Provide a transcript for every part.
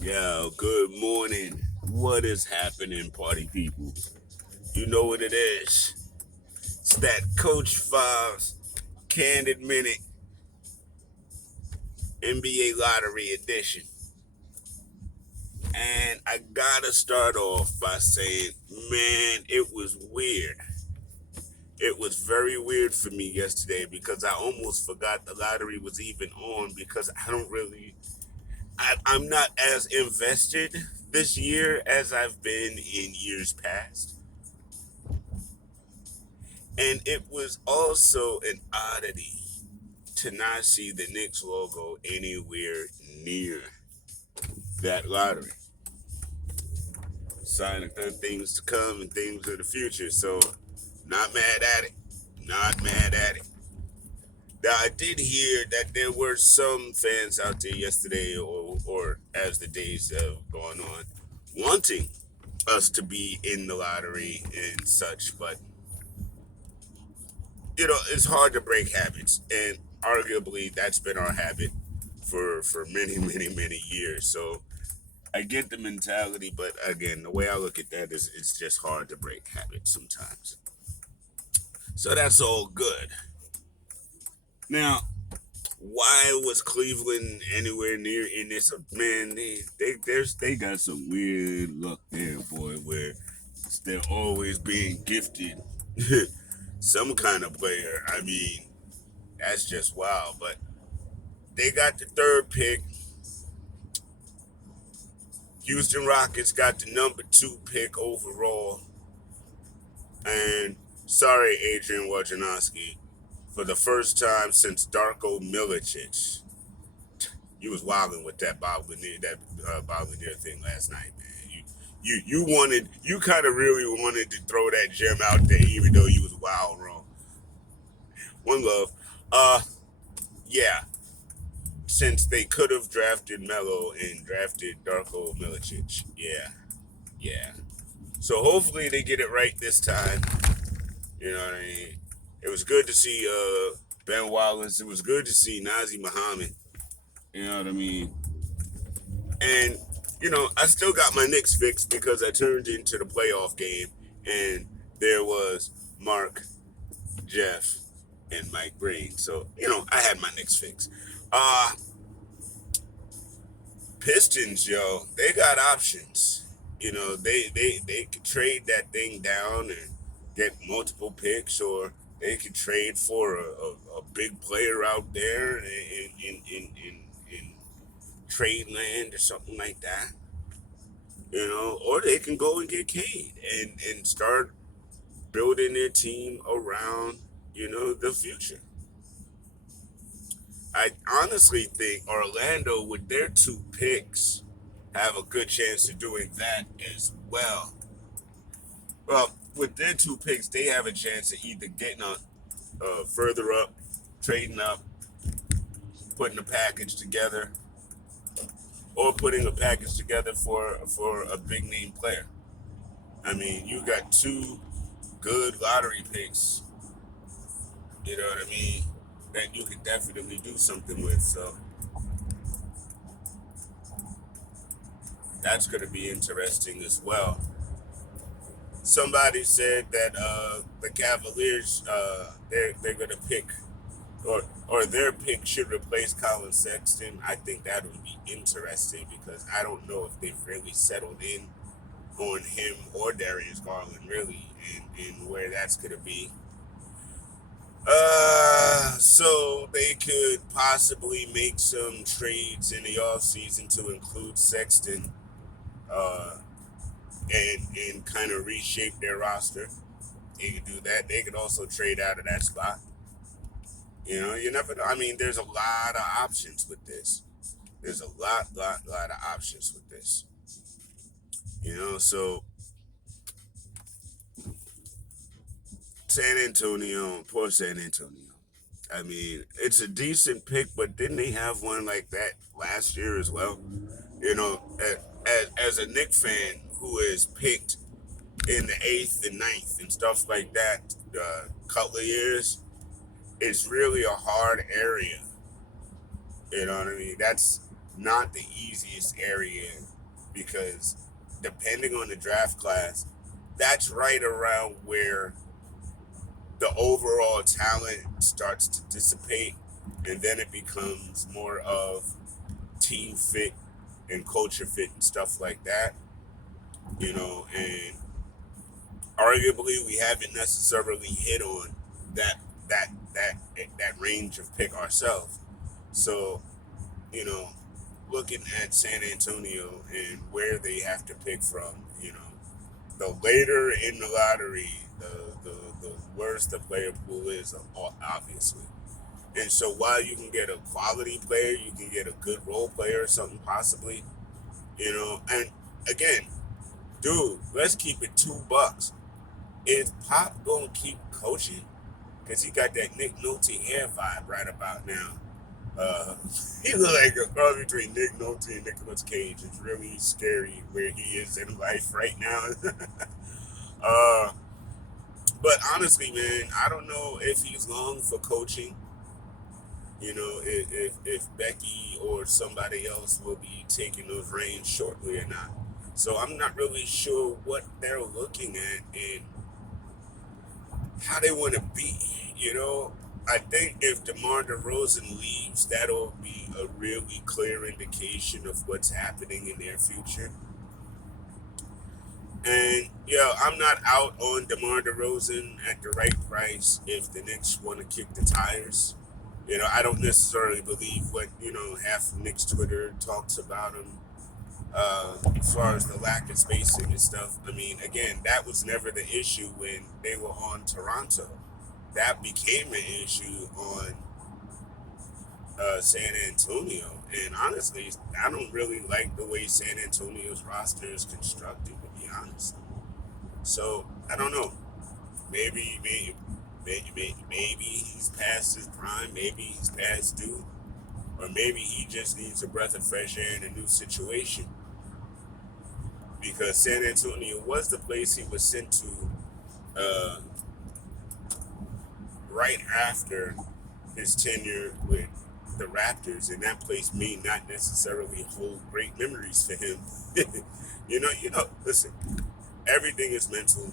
Yo, good morning. What is happening, party people? You know what it is. It's that Coach Fives Candid Minute NBA Lottery Edition. And I gotta start off by saying, man, it was weird. It was very weird for me yesterday because I almost forgot the lottery was even on because I'm not as invested this year as I've been in years past. And it was also an oddity to not see the Knicks logo anywhere near that lottery. Sign of things to come and things of the future. So, not mad at it. Not mad at it. Now, I did hear that there were some fans out there yesterday, or as the days have gone on, wanting us to be in the lottery and such, but it's hard to break habits, and arguably that's been our habit for many, many, many years. So I get the mentality, but again, the way I look at that is it's just hard to break habits sometimes. So that's all good. Now, why was Cleveland anywhere near in this? Man, they got some weird luck there, boy, where they're always being gifted some kind of player. I mean, that's just wild. But they got the third pick. Houston Rockets got the number 2 pick overall. And sorry, Adrian Wojnarowski, for the first time since Darko Milicic, you was wilding with that Bob Lanier thing last night, man. You kind of really wanted to throw that gem out there, even though you was wild wrong. One love. Yeah. Since they could have drafted Melo and drafted Darko Milicic, yeah. So hopefully they get it right this time. You know what I mean? It was good to see Ben Wallace. It was good to see Nazi Muhammad. You know what I mean? And I still got my Knicks fixed because I turned into the playoff game and there was Mark, Jeff, and Mike Green. So I had my Knicks fixed. Uh Pistons, yo, they got options. They could trade that thing down and get multiple picks, or they could trade for a big player out there in trade land or something like that. Or they can go and get Cade and start building their team around the future. I honestly think Orlando, with their 2 picks, have a good chance of doing that as well. Well, with their 2 picks, they have a chance of either getting further up, trading up, putting a package together, or putting a package together for a big name player. I mean, you got 2 good lottery picks. You know what I mean? That you could definitely do something with. So that's going to be interesting as well. Somebody said that the Cavaliers they're going to pick or their pick should replace Colin Sexton. I think that would be interesting because I don't know if they've really settled in on him or Darius Garland really in where that's going to be. So they could possibly make some trades in the offseason to include Sexton, uh, and kind of reshape their roster. They could do that. They could also trade out of that spot. You never know. I mean, there's a lot of options with this. There's a lot of options with this. So San Antonio, poor San Antonio. I mean, it's a decent pick, but didn't they have one like that last year as well? As a Knick fan who is picked in the eighth and ninth and stuff like that, couple of years, it's really a hard area. You know what I mean? That's not the easiest area because depending on the draft class, that's right around where the overall talent starts to dissipate, and then it becomes more of team fit and culture fit and stuff like that, and arguably we haven't necessarily hit on that that that range of pick ourselves. So, you know, looking at San Antonio and where they have to pick from, the later in the lottery, the worse the player pool is, obviously. And so while you can get a quality player, you can get a good role player or something possibly, and again, dude, let's keep it $2. Is Pop gonna keep coaching? Because he got that Nick Nolte hair vibe right about now. Uh, he look like a cross between Nick Nolte and Nicolas Cage. It's really scary where he is in life right now. uh, but honestly, man, I don't know if he's long for coaching. If Becky or somebody else will be taking those reins shortly or not. So I'm not really sure what they're looking at and how they want to be. I think if DeMar DeRozan leaves, that'll be a really clear indication of what's happening in their future. And yeah, I'm not out on DeMar DeRozan at the right price if the Knicks want to kick the tires. I don't necessarily believe what half of Knicks Twitter talks about him, as far as the lack of spacing and stuff. I mean, again, that was never the issue when they were on Toronto. That became an issue on San Antonio. And honestly, I don't really like the way San Antonio's roster is constructed, to be honest. So I don't know. Maybe he's past his prime. Maybe he's past due, or maybe he just needs a breath of fresh air in a new situation. Because San Antonio was the place he was sent to uh, right after his tenure with the Raptors, and that place may not necessarily hold great memories for him. Listen, everything is mental.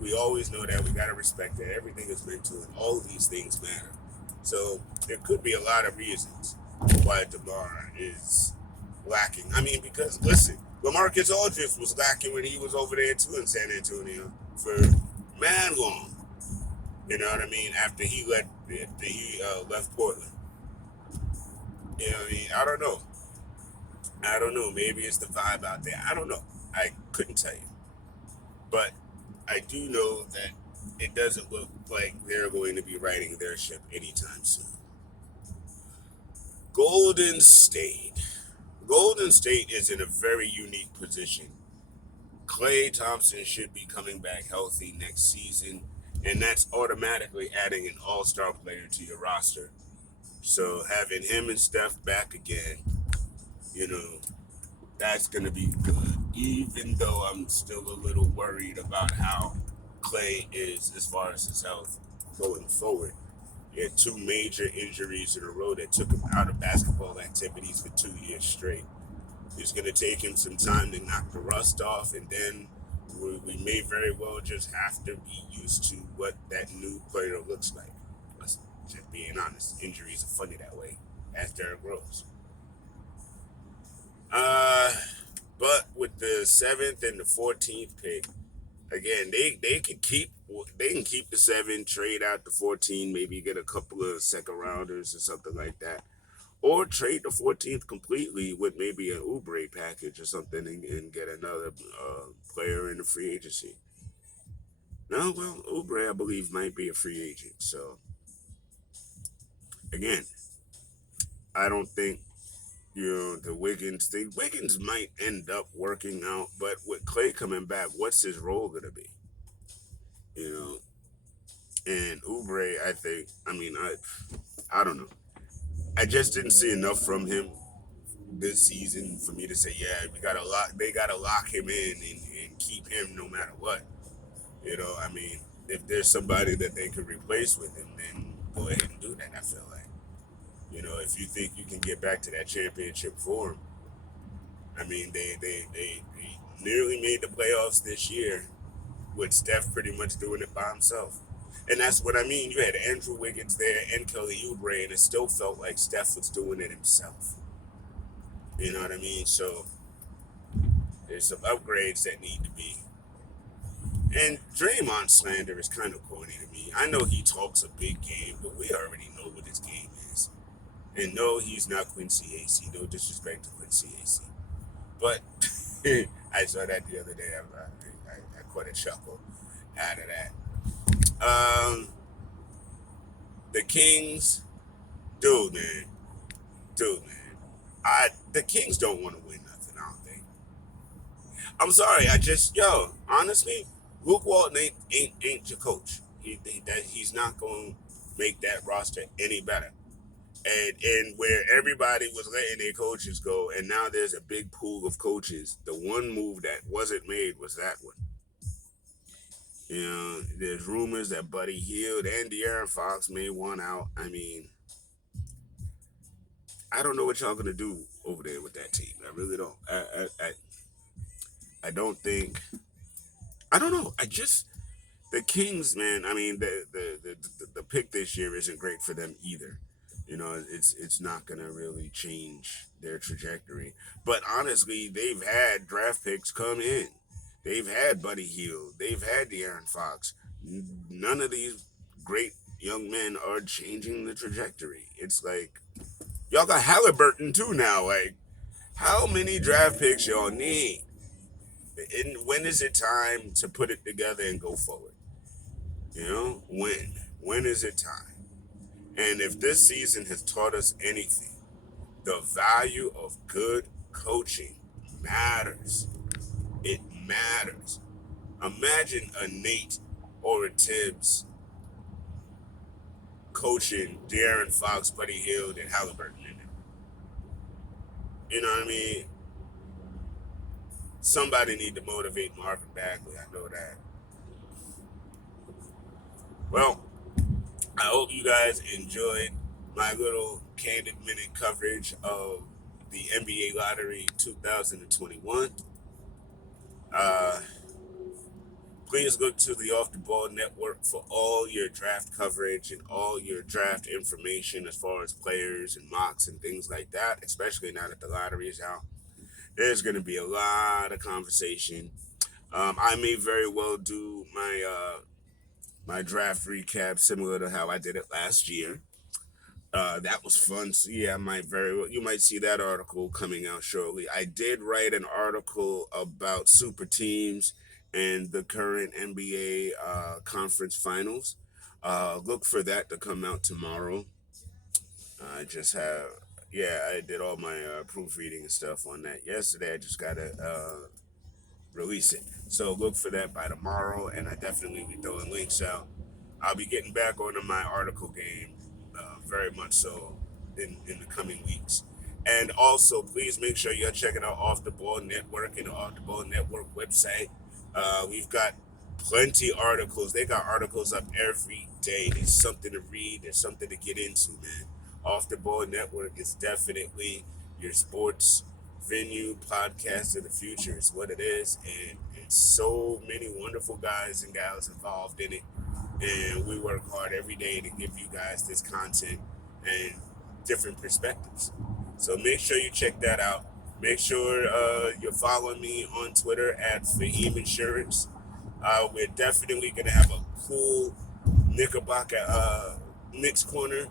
We always know that. We gotta respect that. Everything is mental, and all of these things matter. So there could be a lot of reasons why DeMar is lacking. I mean, because listen, LaMarcus Aldridge was lacking when he was over there too in San Antonio for man long. You know what I mean? After he left Portland. I don't know. I don't know. Maybe it's the vibe out there. I don't know. I couldn't tell you. But I do know that it doesn't look like they're going to be riding their ship anytime soon. Golden State. Golden State is in a very unique position. Klay Thompson should be coming back healthy next season, and that's automatically adding an all-star player to your roster. So having him and Steph back again, you know, that's going to be good. Even though I'm still a little worried about how Klay is as far as his health going forward. He had two major injuries in a row that took him out of basketball activities for 2 years straight. It's going to take him some time to knock the rust off, and then we may very well just have to be used to what that new player looks like. Let's just being honest. Injuries are funny that way as Derrick Rose. Uh, but with the 7th and the 14th pick, again, they can keep the 7, trade out the 14, maybe get a couple of second rounders or something like that. Or trade the 14th completely with maybe an Oubre package or something and get another player in the free agency. No, well, Oubre, I believe, might be a free agent. So, again, I don't think, the Wiggins thing. Wiggins might end up working out, but with Klay coming back, what's his role going to be? You know, and Oubre, I think, I don't know. I just didn't see enough from him this season for me to say, yeah, they gotta lock him in and keep him no matter what. If there's somebody that they could replace with him, then go ahead and do that, I feel like. If you think you can get back to that championship form, I mean, they nearly made the playoffs this year with Steph pretty much doing it by himself. And that's what I mean. You had Andrew Wiggins there and Kelly Oubre, and it still felt like Steph was doing it himself. You know what I mean? So there's some upgrades that need to be. And Draymond slander is kind of corny to me. I know he talks a big game, but we already know what his game is. And no, he's not Quincy AC. No disrespect to Quincy AC. But I saw that the other day. I caught a chuckle out of that. Um, the Kings, dude, man, the Kings don't want to win nothing. I don't think. I'm sorry. Honestly, Luke Walton ain't your coach. He's not going to make that roster any better. And where everybody was letting their coaches go, and now there's a big pool of coaches. The one move that wasn't made was that one. There's rumors that Buddy Hield and De'Aaron Fox may want out. I mean, I don't know what y'all gonna do over there with that team. I really don't. I don't think. I don't know. The Kings, man. I mean, the pick this year isn't great for them either. It's not gonna really change their trajectory. But honestly, they've had draft picks come in. They've had Buddy Hield. They've had De'Aaron Fox. None of these great young men are changing the trajectory. It's like y'all got Halliburton too now. Like, how many draft picks y'all need? And when is it time to put it together and go forward? When? When is it time? And if this season has taught us anything, the value of good coaching matters. It matters. Imagine a Nate or a Tibbs coaching De'Aaron Fox, Buddy Hield, and Halliburton in it. You know what I mean? Somebody need to motivate Marvin Bagley. I know that. Well, I hope you guys enjoyed my little candid minute coverage of the NBA Lottery 2021. Please look to the Off the Ball Network for all your draft coverage and all your draft information as far as players and mocks and things like that, especially now that the lottery is out. There's going to be a lot of conversation. I may very well do my draft recap similar to how I did it last year. That was fun. So yeah, you might see that article coming out shortly. I did write an article about super teams and the current NBA conference finals. Look for that to come out tomorrow. I just have, yeah, I did all my proofreading and stuff on that yesterday. I just gotta release it. So look for that by tomorrow, and I definitely be throwing links out. I'll be getting back onto my article game, very much so in the coming weeks. And also, please make sure you're checking out Off the Ball Network and the Off the Ball Network website. We've got plenty articles. They got articles up every day. There's something to read. There's something to get into, man. Off the Ball Network is definitely your sports venue podcast of the future. Is what it is, and it's so many wonderful guys and gals involved in it. And we work hard every day to give you guys this content and different perspectives. So make sure you check that out. Make sure you're following me on Twitter at Fahim Insurance. We're definitely going to have a cool Knickerbocker Knicks Corner,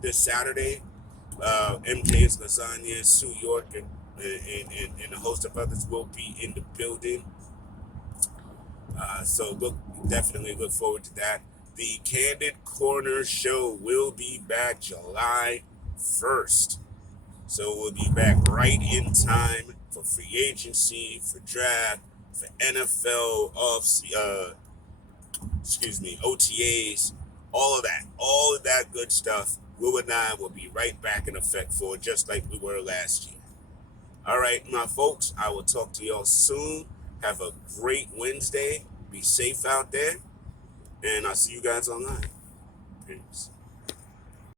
this Saturday. MJ's Lasagna, Sue York, and a host of others will be in the building. So definitely look forward to that. The Candid Corner show will be back July 1st. So we'll be back right in time for free agency, for draft, for NFL OTAs, all of that good stuff. Will and I will be right back in effect for just like we were last year. All right, my folks, I will talk to y'all soon. Have a great Wednesday. Be safe out there. And I'll see you guys online. Peace.